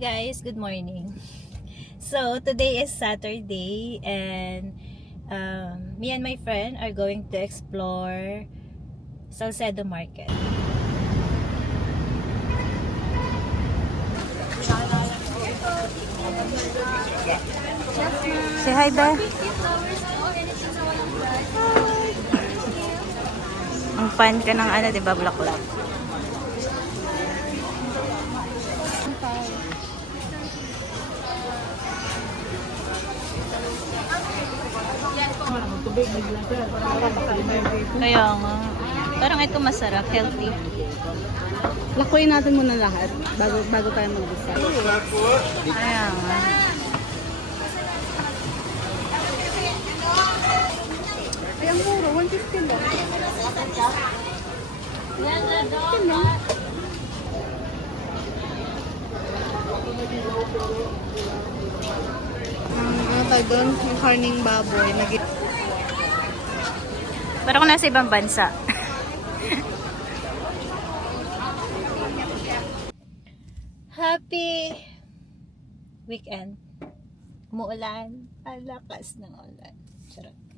guys, good morning. So today is Saturday and me and my friend are going to explore Salcedo Market. Say hi, Be. Ang fan ka ng ano, diba, bulaklak? Kaya nga. Parang ito masarap, healthy. Lakuin natin muna lahat bago tayo mag-decide. Kaya nga. Ay, ang mura, 150 lang. Ano tayo doon? Yung karning baboy. Parang nasa ibang bansa. Happy weekend. Umuulan. Ang lakas ng ulan. Charot.